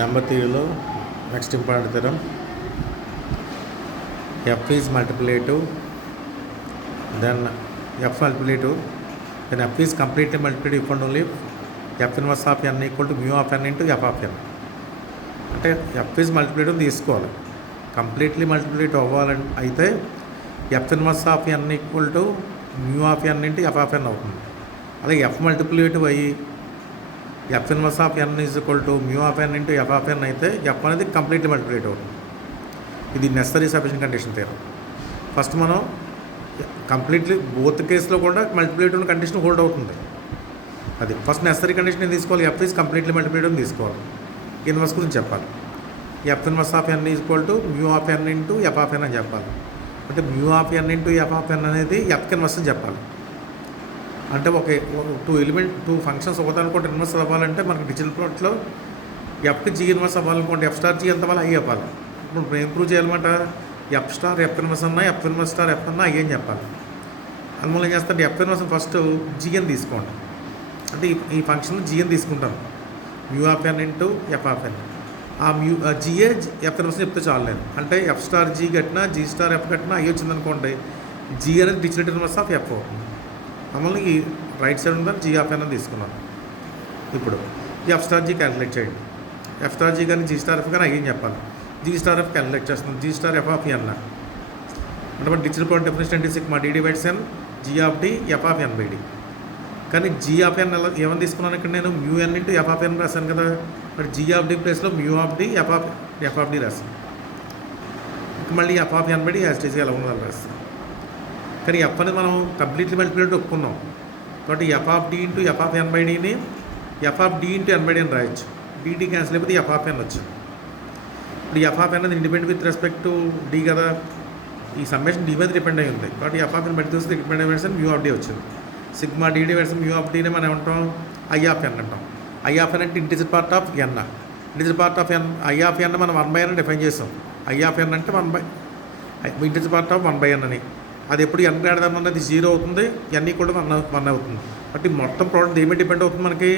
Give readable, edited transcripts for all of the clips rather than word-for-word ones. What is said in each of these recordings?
Number థియరీలో next important theorem F is multiplicative then F multiplicative then F is completely multiplicative if and only F inverse of N equal to mu of N into F of N. అంటే F is multiplicative తీసుకోవాలి. Completely multiplicative అవ్వాలని అయితే F inverse of N equal to mu of N into F of N అవుతుంది. అలాగే F multiplicative అయ్యి F inverse of N is equal to mu of N into F of ఎన్ అయితే F అనేది completely multiplicative అవుతుంది. ఇది necessary sufficient condition theorem. First మనం completely both కేసులో కూడా మల్టిప్లేటివ్ కండిషన్ హోల్డ్ అవుతుంది. అది ఫస్ట్ నెసరీ కండిషన్ ఏం తీసుకోవాలి, ఎఫ్ ఈజ్ కంప్లీట్లీ మల్టిప్లేటివ్ తీసుకోవాలి. ఇన్వర్స్ గురించి చెప్పాలి. F inverse of N is equal to mu of N into F of N అని చెప్పాలి. అంటే mu of N into F of N అనేది ఎఫ్ ఇన్వర్స్ అని చెప్పాలి. అంటే టూ ఫంక్షన్స్ ఒకదానికోటి ఇన్వర్స్ అవ్వాలంటే మనకి డిజిటల్ ప్లాట్లో ఎఫ్కి జీ ఇన్వర్స్ అవ్వాలనుకోండి, ఎఫ్ స్టార్ జీ ఎంత అవ్వాలి అయ్యి చెప్పాలి. ఇప్పుడు ఇంప్రూవ్ చేయాలన్నమాట, ఎఫ్ స్టార్ ఎఫ్ ఇన్వర్స్ అన్నా ఎఫ్ ఇన్వర్స్ స్టార్ ఎఫ్ అన్నా అయ్యి అని చెప్పాలి. అందువల్ల ఏం చేస్తారంటే ఎఫ్ ఇన్వర్స్ ఫస్ట్ జీ అని తీసుకోండి. అంటే ఈ ఫంక్షన్ జీ అని తీసుకుంటాను, mu of N into F of N. ఆ జీఏ ఎఫ్ ఇన్వర్స్ చెప్తే చాలు నేను. అంటే ఎఫ్ స్టార్ జీ కట్టినా జీ స్టార్ ఎఫ్ కట్టినా అయ్యి వచ్చిందనుకోండి, జీ అనేది డిజిటల్ ఇన్వర్స్ ఆఫ్ ఎఫ్. మమ్మల్ని ఈ రైట్ సైడ్ ఉందని జీ ఆఫ్ ఎన్ అని తీసుకున్నాను. ఇప్పుడు ఎఫ్ స్టార్ జీ క్యాలిక్యులేట్ చేయండి. ఎఫ్ స్టార్ జీ కానీ జీ స్టార్ ఎఫ్ కానీ అయ్యేం చెప్పాలి. జీ స్టార్ ఎఫ్ క్యాలిక్యులేట్ చేస్తున్నాం, G star F of N అంటే మన డిజిటల్ ప్లాట్ డెఫినేషన్ అంటే sigma D divides N G of D F of N by D. కానీ జీ ఆఫ్ ఎన్ ఏమని తీసుకున్నాను ఇక్కడ నేను, mu N into F of ఎన్ రాశాను కదా. మరి జీ ఆఫ్ డి ప్లేస్లో mu of D F of D రాశాను. మళ్ళీ F of N by D as TG ఎలా ఉండాలి రాస్తాను. కానీ ఎఫ్ అనేది మనం కంప్లీట్లీ మల్టిప్లేటివ్ ఒప్పుకున్నాం కాబట్టి F of D into F of N by డిని F of D into N by D అని రాయొచ్చు. డిడి క్యాన్సిల్ అయిపోతే ఎఫ్ ఆఫ్ ఎన్ వచ్చింది. ఇప్పుడు ఎఫ్ ఆఫ్ ఎన్ అనేది independent with respect to D కదా, ఈ సమ్మేషన్ డి మీద డిపెండ్ అయి ఉంది కాబట్టి ఎఫ్ ఆఫ్ ఎన్ బట్టి చూస్తే డిపెండ్ అయ్యి మ్యూ ఆఫ్ డి వచ్చింది. Sigma DD versus mu of డీనే మనం ఏమంటాం, ఐ ఆఫ్ ఎన్ అంటాం. ఐ ఆఫ్ ఎన్ అంటే integer part of N. Integer part of N I of N మనం 1/n డిఫైన్ చేస్తాం. ఐ ఆఫ్ ఎన్ అంటే ఇంటిజర్ పార్ట్ ఆఫ్ 1/n అని. అది ఎప్పుడు ఎన్ గ్రేటర్ దెన్ అనేది 0 అవుతుంది, ఎన్ కూడా 1 అవుతుంది. కాబట్టి మొత్తం ప్రోడక్ట్ దేని మీద డిపెండ్ అవుతుంది, మనకి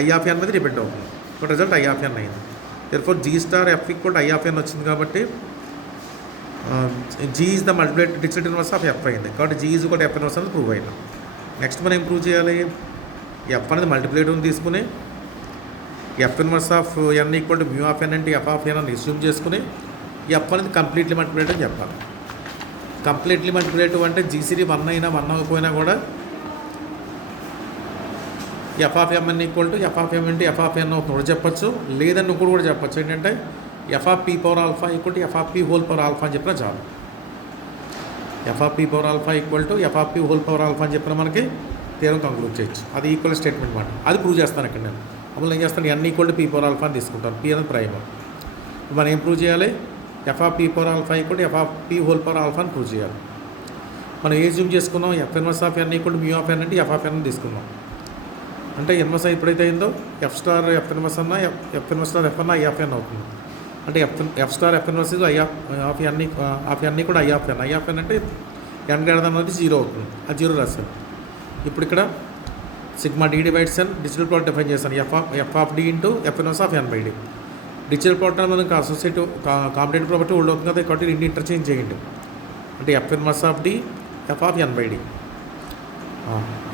ఐ ఆఫ్ ఎన్ మీద డిపెండ్ అవుతుంది. But result I of N అయింది. Therefore G star F equal I of N వచ్చింది కాబట్టి G is the multiplicative digital inverse of F అయింది. కాబట్టి జీ ఈజ్ కూడా ఎఫ్ ఇన్వర్స్ అనేది ప్రూవ్ అయింది. నెక్స్ట్ మనం ఏం ప్రూవ్ చేయాలి, ఎఫ్ అనేది మల్టిప్లేటివ్ తీసుకుని F inverse of N equal to mu of N అంటే ఎఫ్ ఆఫ్ ఎన్ అని అస్యూమ్ చేసుకుని ఎఫ్ అనేది కంప్లీట్లీ మల్టిప్లేటివ్ అని చెప్పాలి. కంప్లీట్లీ మల్టిప్లేటివ్ అంటే జీసీడీ 1 అయినా 1 అవ్వకపోయినా కూడా F of M N equal to F of M into F of N అవుతుంది కూడా చెప్పచ్చు. లేదని నువ్వు కూడా చెప్పచ్చు ఏంటంటే F of P power alpha equal to F of P whole power alpha అని చెప్పినా చాలు. F of P power alpha equal to F of P whole power alpha అని చెప్పిన మనకి థియరం కంక్లూడ్ చేయొచ్చు. అది ఈక్వల్ స్టేట్మెంట్ మాట. అది ప్రూవ్ చేస్తాను ఇక్కడ నేను. అప్పుడు ఏం చేస్తాను, N equal to P power alpha అని తీసుకుంటాను. పీ అనేది ప్రైమ్. మనం ఏం ప్రూవ్ చేయాలి, F of P power alpha equal to F of P whole power alpha అని ప్రూవ్ చేయాలి. మనం ఏ జూమ్ చేసుకున్నాం, F inverse of N equal to mu of N అంటే ఎఫ్ ఆఫ్ ఎన్ తీసుకున్నాం. అంటే ఇన్వర్స్ ఎప్పుడైతే అయిందో ఎఫ్ స్టార్ ఎఫ్ ఇన్వర్స్ అన్నా ఎఫ్ ఇన్వర్స్ స్టార్ ఎఫ్ అన్నా ఐ ఆఫ్ ఎన్ అవుతుంది. అంటే F star F inverse I of N కూడా I of N. I of N అంటే ఎన్ గ్రేటర్ అనేది 0 అవుతుంది. ఆ 0 రాశాను. ఇప్పుడు ఇక్కడ sigma D divides N digital plot define చేశాను, F of D into F inverse of N by D. Digital plot మనకి అసోసియేటివ్ కాంపిటేటివ్ ప్రాపర్టీ హోల్డ్ అవుతుంది కదా, కాబట్టి రెండు ఇంటర్చేంజ్ చేయండి. అంటే F inverse of D F of N by D.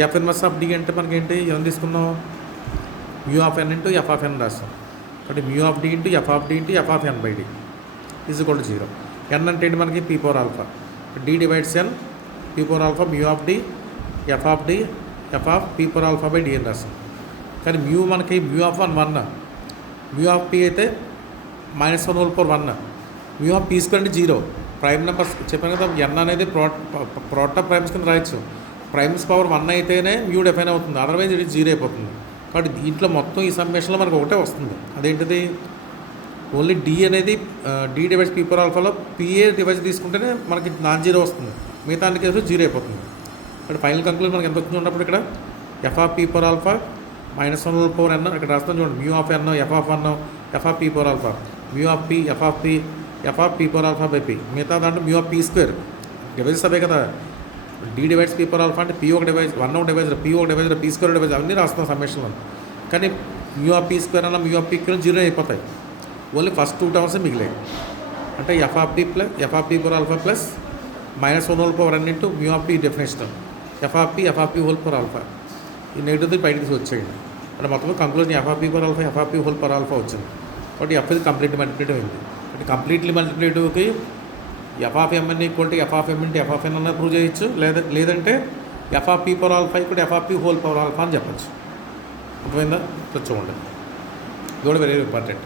F inverse of D అంటే మనకి ఏంటి, ఏం తీసుకున్నాం, mu of N into F of N రాస్తాం. కాబట్టి mu of D into F of D into F of N by D is equal to 0. N అంటే ఏంటి మనకి P power alpha. D divides N P power alpha mu of D F of P power alpha by D అని రాస్తాం. కానీ మనకి mu of 1 mu of P అయితే -1 whole power 1. Mu of P square అంటే 0. Prime numbers చెప్పాను కదా, ఎన్ అనేది product of primes కింద రాయొచ్చు. ప్రైమ్స్ పవర్ 1 అయితేనే మ్యూ డిఫైన్ అవుతుంది, అదర్వైజ్ ఇది 0 అయిపోతుంది. కాబట్టి దీంట్లో మొత్తం ఈ సమ్మేషన్లో మనకు ఒకటే వస్తుంది. అదేంటిది, ఓన్లీ డి అనేది డి డివైడ్స్ పీ పవర్ ఆల్ఫాలో పిఏ డివైజ్ తీసుకుంటేనే మనకి నాన్-0 వస్తుంది, మిగతా అన్ని కేసులు 0 అయిపోతుంది. ఇక్కడ ఫైనల్ కంక్లూజన్ మనకి ఎంత వచ్చింది ఉన్నప్పుడు ఇక్కడ F of P power alpha -1 whole power N ఇక్కడ రాస్తాను చూడండి, mu of N F of 1 F of P power alpha mu of P F of P power alpha by P. మిగతా దాంట్లో mu of P square divisors అవే కదా. D divides P power alpha అంటే P ఒక divisor 1 ఒక device P ఒక device P square divisor అన్నీ రాస్తున్నాం సమ్మేషన్లో. కానీ మ్యూ ఆఫ్ పీ స్క్వేర్ అన్న మ్యూ ఆఫ్ పీ 0 అయిపోతాయి. ఓన్లీ ఫస్ట్ 2 టర్మ్స్ మిగిలాయి. అంటే F of T power alpha plus -1 whole power n into mu of T definition F of T whole power alpha. ఈ negative బయటకి వచ్చేయండి. అంటే మొత్తం conclusion F of T power alpha whole power alpha వచ్చింది. కాబట్టి F ఇది completely multiplicative అయింది. అంటే కంప్లీట్లీ మల్టిప్లికేటివ్కి F of M N equal to F of M into F of N అన్న ప్రూవ్ చేయొచ్చు. లేదంటే F of P power alpha ఇక్కడ F of P whole power alpha అని చెప్పచ్చు. అర్థమైందా? చూడండి, ఇది కూడా వెరీ ఇంపార్టెంట్.